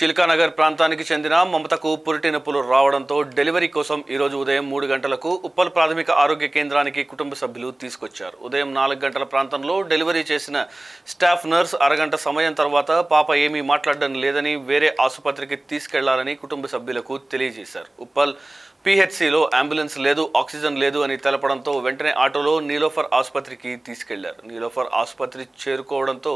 చిల్కానగర్ ప్రాంతానికి చెందిన మమతకు పురిటి నొప్పులు రావడంతో డెలివరీ కోసం ఈరోజు ఉదయం 3 గంటలకు ఉప్పల్ ప్రాథమిక ఆరోగ్య కేంద్రానికి కుటుంబ సభ్యులు తీసుకొచ్చారు. ఉదయం 4 గంటల ప్రాంతంలో డెలివరీ చేసిన స్టాఫ్ నర్స్ అరగంట సమయం తర్వాత పాప ఏమీ మాట్లాడడం లేదని వేరే ఆసుపత్రికి తీసుకెళ్లాలని కుటుంబ సభ్యులకు తెలియజేశారు. ఉప్పల్ PHCలో అంబులెన్స్ లేదు, ఆక్సిజన్ లేదు అని తెలపడంతో వెంటనే ఆటోలో నీలోఫర్ ఆసుపత్రికి తీసుకెళ్లారు. నీలోఫర్ ఆసుపత్రి చేరుకోవడంతో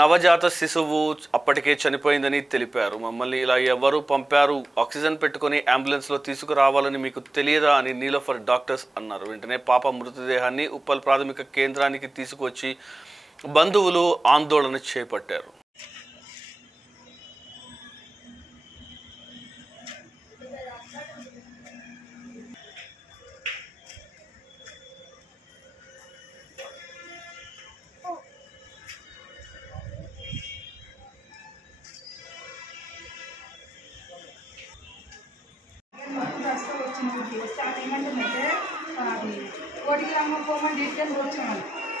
నవజాత శిశువు అప్పటికే చనిపోయిందని తెలిపారు. మమ్మల్ని ఇలా ఎవరు పంపారు, ఆక్సిజన్ పెట్టుకుని అంబులెన్స్లో తీసుకురావాలని మీకు తెలియదా అని నీలోఫర్ డాక్టర్స్ అన్నారు. వెంటనే పాప మృతదేహాన్ని ఉప్పల్ ప్రాథమిక కేంద్రానికి తీసుకువచ్చి బంధువులు ఆందోళన చేపట్టారు. కోటికి పోమని డీటెయిల్స్ వచ్చాము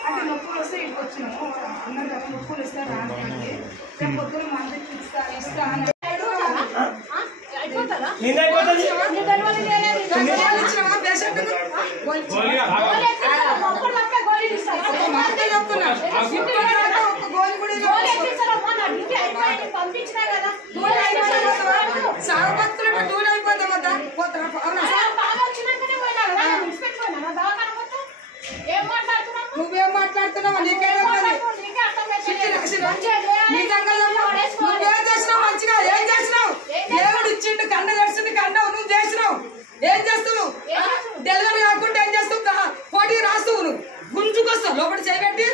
అంటే నొప్పులు వస్తే ఇక్కడికి వచ్చినాము అన్నారు కదా నొప్పులు ఇస్తే రానికి రేపు పొద్దున మందికి ఇస్తా అని సాగుభక్తులు దూరం అయిపోతాం కదా నువ్వేం మాట్లాడుతున్నావు నువ్వేం చేసినావు మంచిగా ఏం చేసినావు దేవుడు ఇచ్చిండు కన్న తెచ్చిండు కన్నావు నువ్వు చేసినావు ఏం చేస్తావు డెలివరీ కాకుండా ఏం చేస్తావు కోటి రాస్తావు నువ్వు గుంజుకొస్తావు లోపల చేయబెట్టి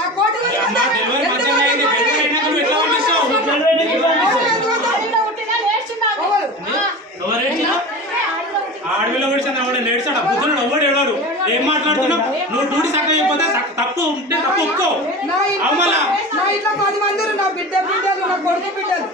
ఆ కోటి ఆడవిలో లేడ్చాడు బుద్ధుడు ఎవడు ఎవరు ఏం మాట్లాడుతున్నావు నువ్వు డ్యూటీ సక్క అయిపోతే తప్పు ఉంటే తప్పు ఒప్పుకో. నా ఇంట్లో 10 మంది నా బిడ్డలు నా కొడుకు బిడ్డలు